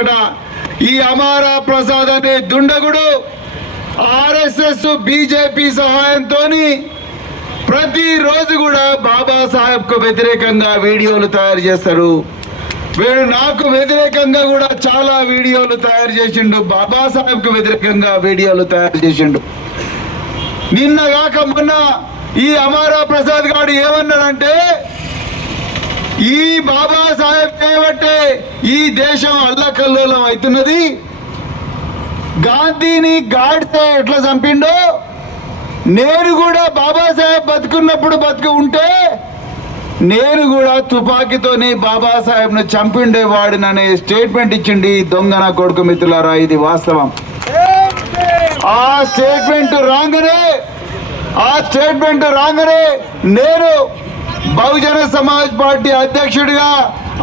ముచ్చట ఈ అమారా ప్రసాద్ అనే దుండగుడు ఆర్ఎస్ఎస్ బీజేపీ సహాయంతో ప్రతిరోజు కూడా బాబాసాహెబ్కు వ్యతిరేకంగా వీడియోలు తయారు చేస్తారు. వీడు నాకు వ్యతిరేకంగా కూడా చాలా వీడియోలు తయారు చేసిండు. బాబాసాహెబ్కు వ్యతిరేకంగా వీడియోలు తయారు చేసిండు. నిన్న కాక మొన్న ఈ అమారా ప్రసాద్ గారు ఏమన్నాడంటే ఈ బాబాసాహెబ్ చేయబట్టే ఈ దేశం అల్లకల్లోలం అవుతున్నది. గాంధీని గాడితే ఎట్లా చంపిండో నేను కూడా బాబాసాహెబ్ బతుకున్నప్పుడు బతుకు ఉంటే నేను కూడా తుపాకీతోని బాబాసాహెబ్ను చంపిండేవాడిననే స్టేట్మెంట్ ఇచ్చిండి దొంగ నా కొడుకు మిత్రులారా ఇది వాస్తవం. ఆ స్టేట్మెంట్ రాగానే ఆ స్టేట్మెంట్ రాగానే నేను బహుజన సమాజ్ పార్టీ అధ్యక్షుడిగా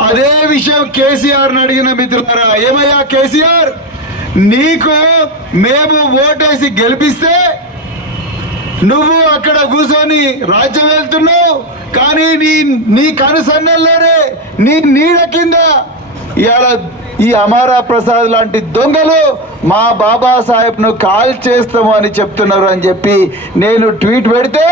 అదే విషయం కేసీఆర్ అడిగిన మిత్రులారా. ఏమయ్యా కేసీఆర్? నీకు మేము ఓటేసి గెలిపిస్తే నువ్వు అక్కడ కూర్చొని రాజ్యం వెళ్తున్నావు. కానీ నీ నీ కనుసన్నల్లోనే నీ నీడ కింద ఇవాళ ఈ అమారా ప్రసాద్ లాంటి దొంగలు మా బాబా సాహెబ్ను కాల్ చేస్తాము అని చెప్తున్నారు అని చెప్పి నేను ట్వీట్ పెడితే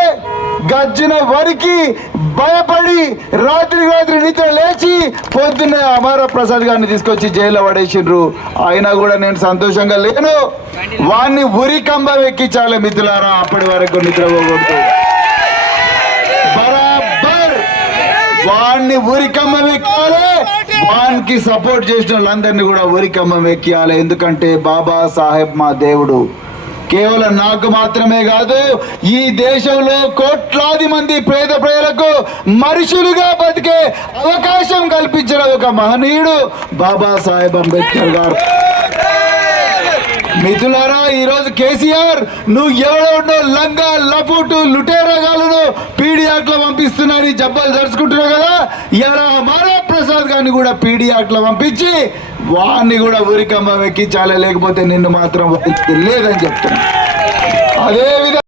గజ్జిన వరికి భయపడి రాత్రి రాత్రి నిద్ర లేచి పొద్దున్నే అమారా ప్రసాద్ గారిని తీసుకొచ్చి జైల్లో పడేసిండ్రు. అయినా కూడా నేను సంతోషంగా లేను. వాణ్ణి ఉరి కంబం ఎక్కించాలి మిత్రులారా అప్పటి వరకు నిద్ర పోకూడదు. బరాబర్! వాడిని ఉరికమ్మం ఎక్కాలి. వానికి సపోర్ట్ చేసిన వాళ్ళందరినీ కూడా ఉరికమ్మం ఎక్కియాలి. ఎందుకంటే బాబా సాహెబ్ మా దేవుడు. కేవలం నాకు మాత్రమే కాదు ఈ దేశంలో కోట్లాది మంది పేద ప్రజలకు మనుషులుగా బతికే అవకాశం కల్పించిన ఒక మహనీయుడు బాబా సాహెబ్ అంబేద్కర్ గారు. మిథులారా ఈరోజు కేసీఆర్ నువ్వు ఎవడో లంగా లఫుటు లుటేరగాలను పీడియాట్లో పంపిస్తున్నారని జబ్బాలు జరుచుకుంటున్నావు కదా? ఇలా మారా వాడిని గారిని కూడా పీడియాట్లో పంపించి వాడిని కూడా ఊరికమ్మ ఎక్కించాలి లేకపోతే నిన్ను మాత్రం లేదని చెప్తున్నా. అదే విధంగా